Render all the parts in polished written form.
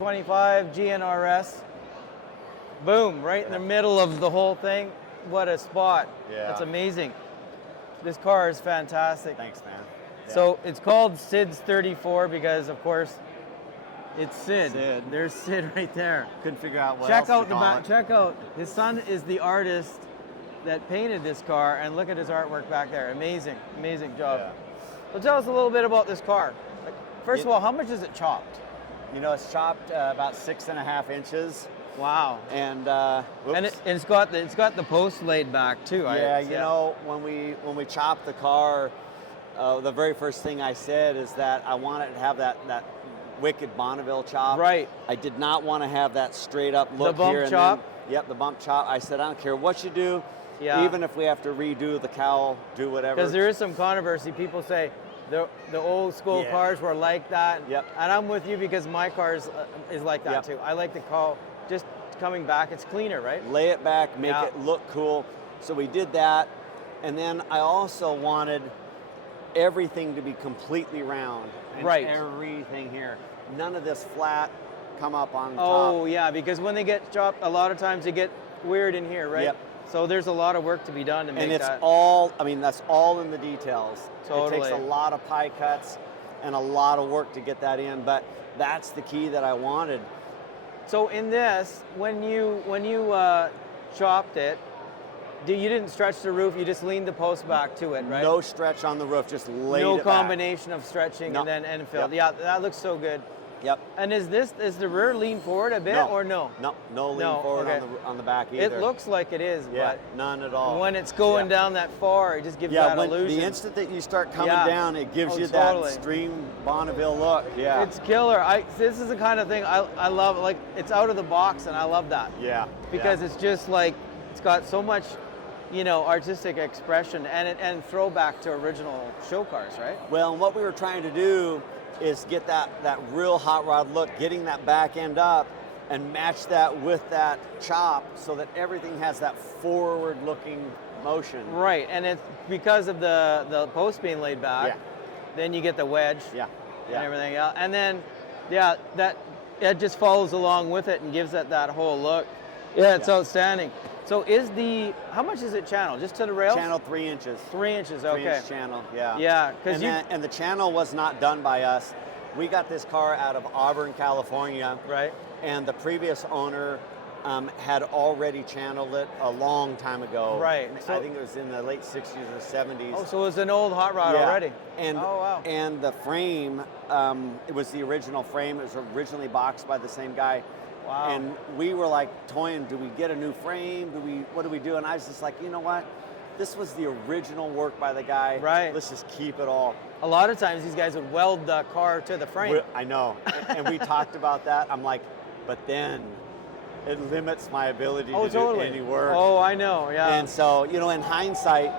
25 GNRS. Boom, right in the middle of the whole thing. What a spot. Yeah. That's amazing. This car is fantastic. Thanks, man. Yeah. So it's called Sid's 34 because, of course, it's Sid. Sid. There's Sid right there. Couldn't figure out what Check else out to the call back. it. Check out. His son is the artist that painted this car, and look at his artwork back there. Amazing, amazing job. Yeah. So tell us a little bit about this car. Like, first of all, how much is it chopped? You know, it's chopped about 6.5 inches, Wow. and And it's got the post laid back too. yeah, you know, when we chopped the car, the very first thing I said is that I wanted to have that wicked Bonneville chop. Right. I did not want to have that straight up look bump here. chop? Yep, the bump chop. I said I don't care what you do. Yeah. Even if we have to redo the cowl, do whatever. Because there is some controversy. People say the old school Yeah. cars were like that. Yep. And I'm with you because my car is like that Yep. too. I like the cowl just coming back. It's cleaner, right? Lay it back, make Yeah. it look cool. So we did that. And then I also wanted everything to be completely round. And Right. everything here. None of this flat come up on Oh top. yeah, because when they get chopped, a lot of times they get weird in here, right? Yep. So there's a lot of work to be done to make And it's that. all, I mean, that's all in the details. It Totally. takes a lot of pie cuts and a lot of work to get that in, but that's the key that I wanted. So in this, when you chopped it, you didn't stretch the roof. You just leaned the post back to it, right? No stretch on the roof, just laid No it back. combination of stretching No. and then end filled. Yep. Yeah, that looks so good. Yep. And is the rear lean forward a bit or no? No lean No, forward okay. on the back either. It looks like it is, yeah, none at all. but when it's going Yeah. down that far, it just gives Yeah, that when illusion. the instant that you start coming Yeah. down, it gives Oh, you totally. that extreme Bonneville look. Yeah. It's killer. This is the kind of thing I love. Like, it's out of the box, and I love that. yeah. Because yeah. it's just like, it's got so much, artistic expression and throwback to original show cars, right? Well, and what we were trying to do is get that real hot rod look, getting that back end up and match that with that chop so that everything has that forward looking motion. Right, and it's because of the post being laid back. Yeah. Then you get the wedge Yeah. and Yeah. everything else, and then that it just follows along with it and gives it that whole look. Yeah, it's Yeah. outstanding. So how much is it channel? Just to the rails? Channel 3 inches. 3 inches. 3 Okay. inch channel, yeah. Yeah, because and the channel was not done by us. We got this car out of Auburn, California, right. and the previous owner had already channeled it a long time ago. Right. I So- think it was in the late 60s or 70s. Oh, so it was an old hot rod Yeah. already. And, oh wow. and the frame, it was the original frame. It was originally boxed by the same guy. Wow. And we were like toying, do we get a new frame? What do we do? And I was just like, you know what? This was the original work by the guy. Right. Let's just keep it all. A lot of times these guys would weld the car to the frame. I know. And we talked about that. I'm like, but then it limits my ability to totally. do any work. Oh, I know, yeah. And so, in hindsight,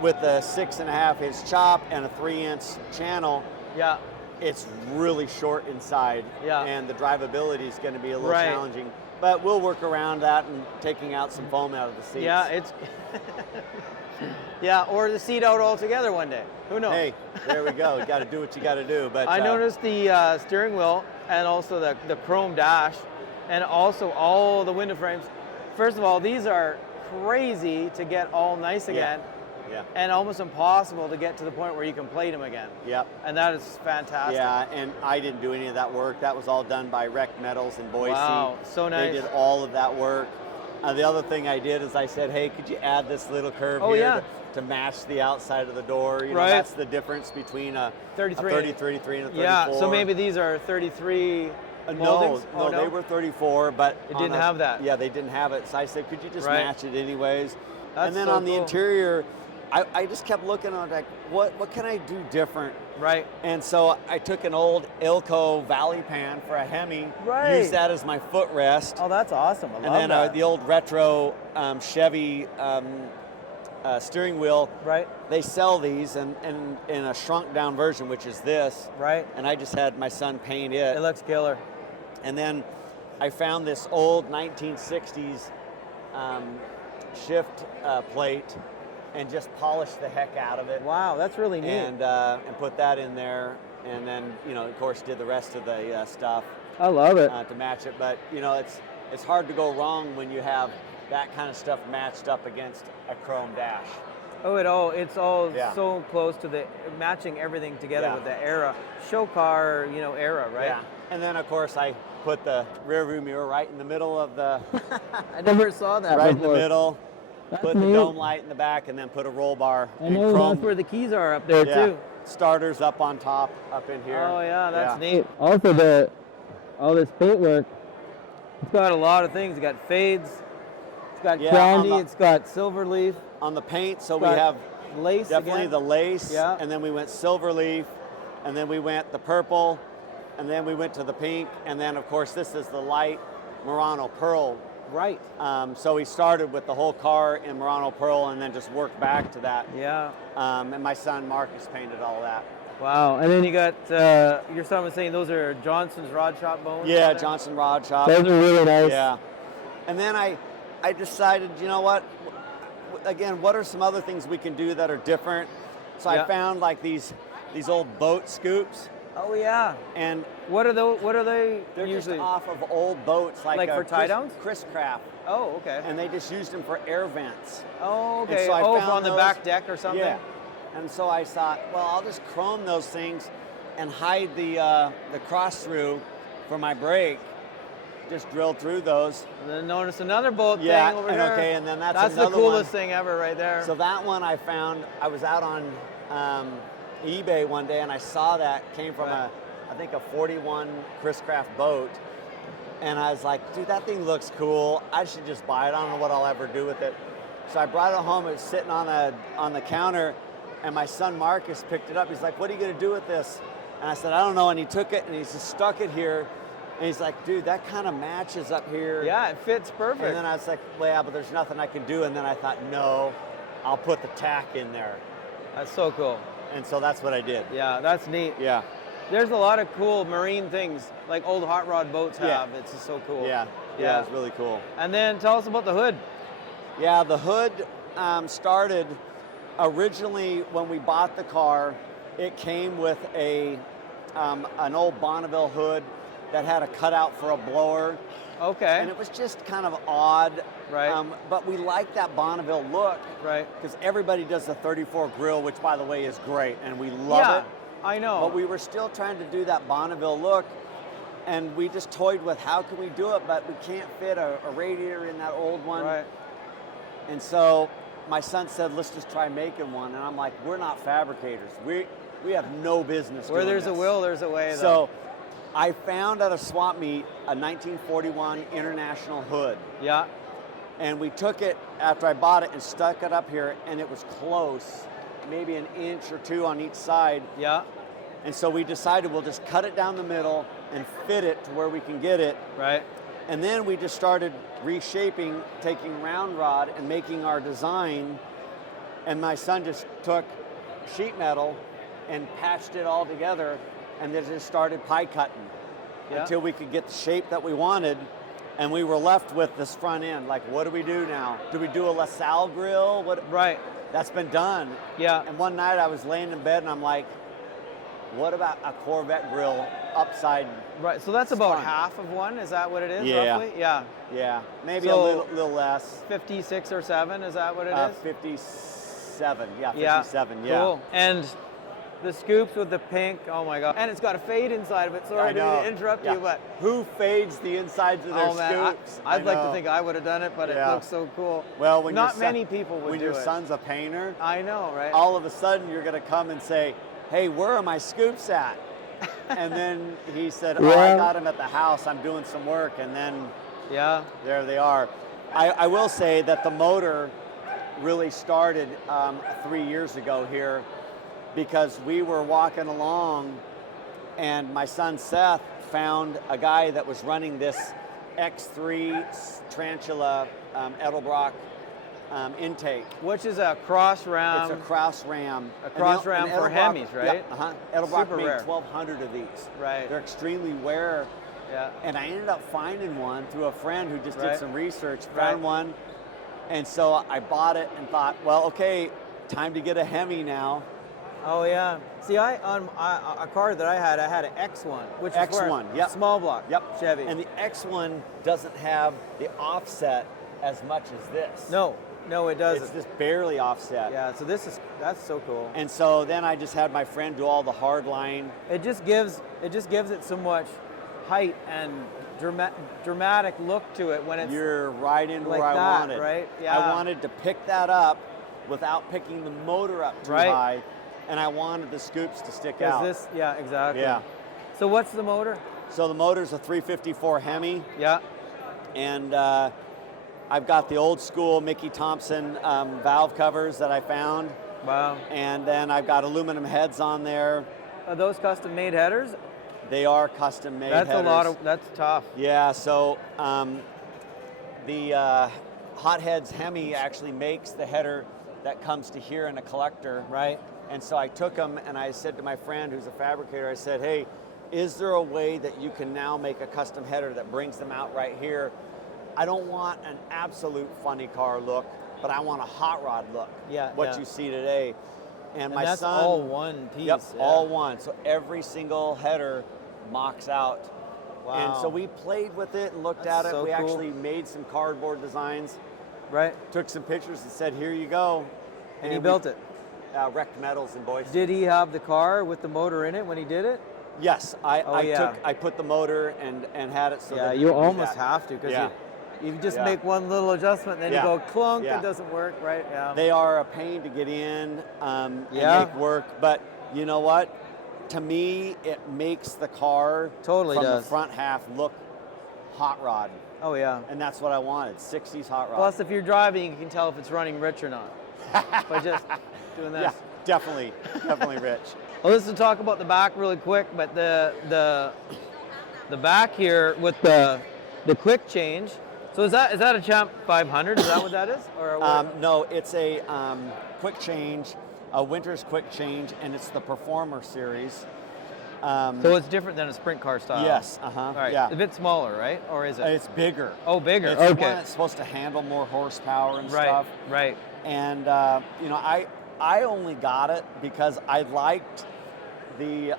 with the 6.5 inch chop and a 3 inch channel, yeah. it's really short inside. Yeah. And the drivability is going to be a little Right. challenging. But we'll work around that and taking out some foam out of the seats. Yeah, it's yeah, or the seat out altogether one day. Who knows? Hey, there we go. You got to do what you got to do. But I noticed the steering wheel and also the chrome dash and also all the window frames. First of all, these are crazy to get all nice again. Yeah. And almost impossible to get to the point where you can plate them again. Yep. And that is fantastic. Yeah, and I didn't do any of that work. That was all done by Rec Metals in Boise. Wow, so nice. They did all of that work. The other thing I did is I said, hey, could you add this little curve Oh, here yeah. to match the outside of the door? Right. That's the difference between a 33. 33 and a 34. Yeah, so maybe these are 33 No, moldings? no, they were 34, but It didn't have that. Yeah, they didn't have it. So I said, could you just Right. match it anyways? That's and then so on the cool. interior, I just kept looking on like, what can I do different? Right. And so I took an old Ilco Valley pan for a Hemi, Right. used that as my footrest, Oh, that's awesome. I love and then that. the old retro Chevy steering wheel. Right, They sell these in a shrunk down version, which is this. right. And I just had my son paint It looks killer. and then I found this old 1960s shift plate and just polished the heck out of it. Wow, that's really neat. And put that in there. and then of course did the rest of the stuff I love it. to match it. But it's hard to go wrong when you have that kind of stuff matched up against a chrome dash. Oh, it's all Yeah. so close to the matching everything together Yeah. with the era, show car, era, right? Yeah. And then of course I put the rear view mirror right in the middle of the I never saw that right before. in the middle. That's Put the neat. dome light in the back, and then put a roll bar. I in know chrome. that's where the keys are up there Yeah. too. Starters up on top, up in here. Oh yeah, that's neat. Also all this paintwork, it's got a lot of things. It's got fades, it's got Yeah, candy, on the- it's got silver leaf, On the paint, so we got have lace definitely again. the lace, Yeah. and then we went silver leaf, and then we went the purple, and then we went to the pink, and then of course this is the light Murano pearl. Right. So we started with the whole car in Murano pearl, and then just worked back to that. Yeah. And my son Marcus painted all that. Wow. And then you got your son was saying those are Johnson's rod shop bones. Yeah, on there? Johnson Rod Shop. Those are really nice. Yeah. And then I decided, you know what? Again, what are some other things we can do that are different? So Yeah. I found like these old boat scoops, Oh yeah. and What are those? What are they they're usually? just off of old boats, like for tie downs? Chris Craft, Oh, okay. and they just used them for air vents. Oh, And okay. so I Oh, found on the those- back deck or something. Yeah. And so I thought, well, I'll just chrome those things and hide the cross through for my brake. Just drilled through those. And then notice another bolt Yeah, thing over and here. okay, and then that's the another coolest one. thing ever, right there. So that one I found, I was out on eBay one day and I saw that, came from I think a 41 Chris Craft boat. And I was like, dude, that thing looks cool. I should just buy it. I don't know what I'll ever do with it. So I brought it home. It was sitting on the counter, and my son Marcus picked it up. He's like, what are you going to do with this? And I said, I don't know. And he took it and he just stuck it here. And he's like, dude, that kind of matches up here. yeah, it fits perfect. And then I was like, well, yeah, but there's nothing I can do. And then I thought, no, I'll put the tack in there. That's so cool. And so that's what I did. Yeah, that's neat. Yeah. There's a lot of cool marine things like old hot rod boats have. Yeah. It's just so cool. Yeah. Yeah, it's really cool. And then tell us about the hood. Yeah, the hood started originally when we bought the car. It came with an old Bonneville hood that had a cutout for a blower, Okay. and it was just kind of odd. Right. But we like that Bonneville look Right. because everybody does the 34 grill, which by the way is great, and we love Yeah, it. I know. But we were still trying to do that Bonneville look, and we just toyed with how can we do it, but we can't fit a radiator in that old one. Right. And so my son said, let's just try making one. And I'm like, we're not fabricators. We have no business Where doing there's a this. will, there's a way. Though. So I found at a swap meet a 1941 International hood. Yeah. And we took it after I bought it and stuck it up here, and it was close, maybe an inch or two on each side. Yeah. And so we decided we'll just cut it down the middle and fit it to where we can get it. Right. And then we just started reshaping, taking round rod and making our design. And my son just took sheet metal and patched it all together, and then just started pie cutting until we could get the shape that we wanted. And we were left with this front end. Like, what do we do now? Do we do a LaSalle grill? Right. That's been done. Yeah. And one night I was laying in bed and I'm like, what about a Corvette grill upside? Right. So that's about Fun. half of one. Is that what it is? Yeah. Roughly? Yeah. Yeah, maybe So- a little less. 56 or 7. Is that what it is? 57, yeah, Yeah. 57, yeah. Cool. And the scoops with the pink. Oh my God. And it's got a fade inside of it. Sorry I know. to interrupt Yeah. you, but Who fades the insides of their oh man, scoops? I'd like to know. think I would have done it, but Yeah. it looks so cool. Well, when not your son- many people would when do your it. son's a painter, I know, right? all of a sudden you're going to come and say, hey, where are my scoops at? And then he said, oh, I Yeah. got them at the house. I'm doing some work. And then Yeah. there they are. I will say that the motor really started 3 years ago here because we were walking along and my son Seth found a guy that was running this X3 Tarantula Edelbrock intake. Which is a cross ram. It's a cross ram. A cross ram for Hemis, right? Yeah, Edelbrock Super made rare. 1,200 of these. Right. They're extremely rare. Yeah. And I ended up finding one through a friend who just Right. did some research, Right. found one. And so I bought it and thought, well, okay, time to get a Hemi now. Oh yeah. See, on a car that I had an X1, which is X1, yep. small block. Yep. Chevy. And the X1 doesn't have the offset as much as this. No, it doesn't. It's just barely offset. Yeah. So that's so cool. And so then I just had my friend do all the hard line. It just gives it so much height and dramatic look to it when it's You're right in like where that, I wanted. right? Yeah. I wanted to pick that up without picking the motor up too Right. high, and I wanted the scoops to stick out. Yeah, exactly. Yeah. So what's the motor? So the motor's a 354 Hemi, Yeah. and I've got the old school Mickey Thompson valve covers that I found, Wow. and then I've got aluminum heads on there. Are those custom made headers? They are custom made That's headers. that's tough. Yeah, so the Hot Heads Hemi actually makes the header that comes to here in a collector. Right. And so I took them and I said to my friend who's a fabricator, I said, hey, is there a way that you can now make a custom header that brings them out right here? I don't want an absolute funny car look, but I want a hot rod look. Yeah. What yeah. you see today. And my that's son, all one piece. Yep, yeah. all one. So every single header mocks out. Wow. And so we played with it and looked at That's it. so We cool. actually made some cardboard designs, Right. took some pictures and said, here you go. And he built it. Wrecked Metals in Boise. Did he have the car with the motor in it when he did it? Yes, Oh, yeah. I put the motor and had it so Yeah, that you it could do almost that. have to because Yeah. you just Yeah. make one little adjustment, then Yeah. you go clunk, Yeah. it doesn't work, right? Yeah. They are a pain to get in and Yeah. make work, but you know what? To me, it makes the car Totally from does. the front half look hot rod, Oh yeah. and that's what I wanted. 60s hot rod. Plus, if you're driving, you can tell if it's running rich or not by just doing this. Yeah, definitely rich. Well, let's talk about the back really quick. But the back here with the quick change. So is that a Champ 500? Is that what that is? Or what? No, it's a quick change, a winter's quick change, and it's the Performer series. So it's different than a sprint car style. Yes, All right. yeah. A bit smaller, right? Or is it? It's bigger. Oh, bigger. It's the okay. one that's supposed to handle more horsepower and Right. stuff. Right. And you know, I only got it because I liked the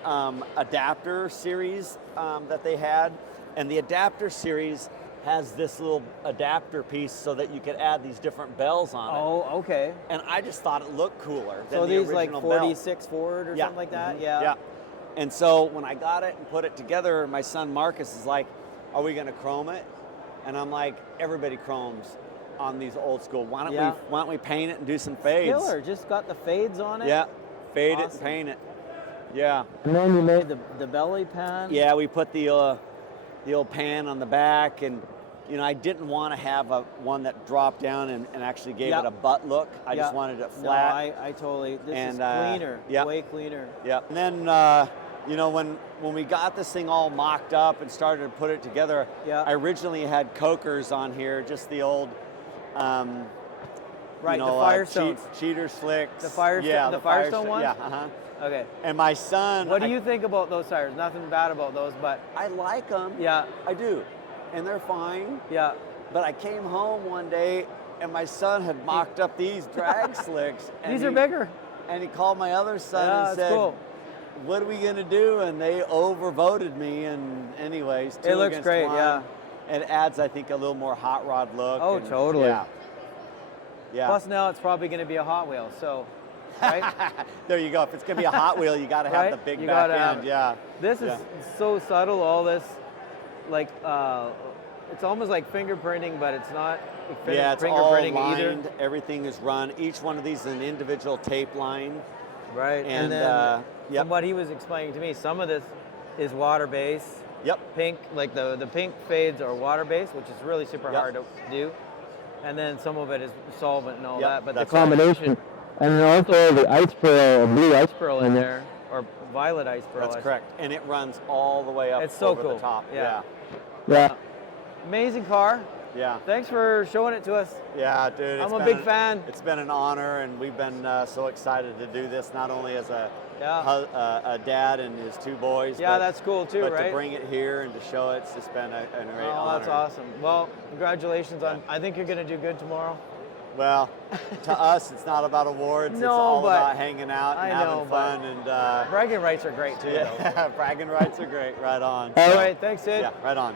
adapter series that they had, and the adapter series has this little adapter piece so that you could add these different bells on it. Oh, okay. And I just thought it looked cooler than So the these like original bell. 46 Ford or Yeah. something like that? Mhm. Yeah. Yeah. And so when I got it and put it together, my son Marcus is like, "Are we going to chrome it?" And I'm like, "Everybody chromes on these old school. Why don't we paint it and do some fades?" Killer. Just got the fades on it? Yeah, fade it Awesome. and paint it. Yeah. And then you made the belly pan? Yeah, we put the old pan on the back, and you know, I didn't want to have one that dropped down and actually gave Yeah. it a butt look. I just wanted it flat. No, I totally. This And, is cleaner. yeah. Way cleaner. Yeah. And then, you know, when we got this thing all mocked up and started to put it together, Yeah. I originally had cokers on here, just the old, Right, you know, the Firestone. cheater slicks. The Firestone- yeah, the Firestone ones? Yeah. Uh-huh. Okay. And my son. What do you think about those tires? Nothing bad about those, but I like them. yeah, I do, and they're fine. yeah. But I came home one day, and my son had mocked up these drag slicks. And These are bigger. And he called my other son Yeah, and that's said, cool. "What are we gonna do?" And they overvoted me. And anyways, It looks great, yeah. It adds, I think, a little more hot rod look. Oh, and- totally. Yeah. Yeah. Plus now it's probably going to be a Hot Wheel, so, right? There you go. If it's gonna be a Hot Wheel, you got to have Right? the big You back gotta have end. it. Yeah. This is Yeah. so subtle, all this, like, it's almost like fingerprinting, but it's not Yeah, it's all fingerprinting lined. either. Everything is run. Each one of these is an individual tape line. Right, And, then yep. from what he was explaining to me, some of this is water-based, Yep. pink, like the pink fades are water-based, which is really super Yep. hard to do. And then some of it is solvent and all Yep, that, but the that's right. combination, and then also the ice pearl, blue ice pearl in there, or violet ice pearl. That's correct. And it runs all the way up It's so over cool. the top. Yeah. Yeah. Amazing car. Yeah. Thanks for showing it to us. Yeah, dude. I'm a big fan. It's been an honor, and we've been so excited to do this, not only as a dad and his two boys. Yeah, but, that's cool too, but right? to bring it here and to show it, it's just been a great honor. That's awesome. Well, congratulations on. I think you're going to do good tomorrow. Well, to us, it's not about awards. It's No, all but about hanging out and I know, having fun. And bragging rights are great too. Though. yeah, bragging rights are great. Right on. All So, right, thanks, Sid. Yeah, right on.